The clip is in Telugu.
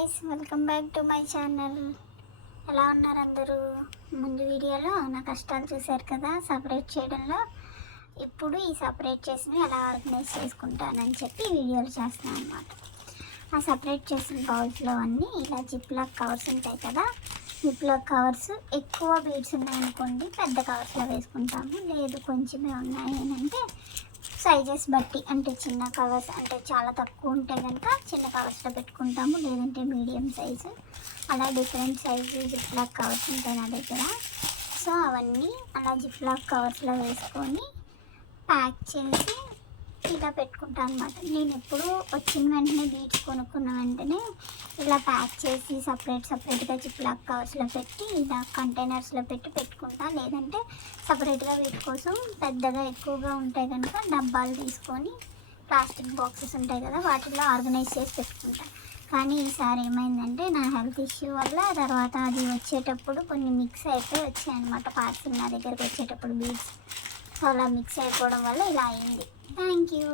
Guys, welcome back to my channel. ఎలా ఉన్నారు అందరూ? ముందు వీడియోలో నా కష్టాలు చూశారు కదా సపరేట్ చేయడంలో. ఇప్పుడు ఈ సపరేట్ చేసినవి ఎలా ఆర్గనైజ్ చేసుకుంటానని చెప్పి వీడియోలు చేస్తున్నాను అనమాట. ఆ సపరేట్ చేసిన బౌల్స్లో అన్నీ ఇలా జిప్ లాక్ కవర్స్ ఉంటాయి కదా, జిప్ లాక్ కవర్స్ ఎక్కువ బీడ్స్ ఉన్నాయనుకోండి పెద్ద కవర్స్లో వేసుకుంటాము. లేదు కొంచెమే ఉన్నాయి అంటే సైజెస్ బట్టి, అంటే చిన్న కవర్స్ అంటే చాలా తక్కువ ఉంటే కనుక చిన్న కవర్స్లో పెట్టుకుంటాము, లేదంటే మీడియం సైజు, అలా different size zip lock covers ఉంటాయి నా దగ్గర. సో అవన్నీ అలా జిప్ లాక్ కవర్స్లో వేసుకొని ప్యాక్ చేసి ఇలా పెట్టుకుంటాను అనమాట. నేను ఎప్పుడు వచ్చిన వెంటనే బీడ్స్ కొనుక్కున్న వెంటనే ఇలా ప్యాక్ చేసి సపరేట్గా జిప్ లాక్ కవర్స్లో పెట్టి ఇలా కంటైనర్స్లో పెట్టుకుంటా. లేదంటే సపరేట్గా వీటి కోసం పెద్దగా ఎక్కువగా ఉంటాయి కనుక డబ్బాలు తీసుకొని ప్లాస్టిక్ బాక్సెస్ ఉంటాయి కదా వాటిల్లో ఆర్గనైజ్ చేసి పెట్టుకుంటా. కానీ ఈసారి ఏమైందంటే నా హెల్త్ ఇష్యూ వల్ల తర్వాత అది వచ్చేటప్పుడు కొన్ని మిక్స్ అయిపోయి వచ్చాయన్నమాట. పార్సిల్ నా దగ్గరికి వచ్చేటప్పుడు బీడ్స్, సో అలా మిక్స్ అయిపోవడం వల్ల ఇలా అయింది. Thank you.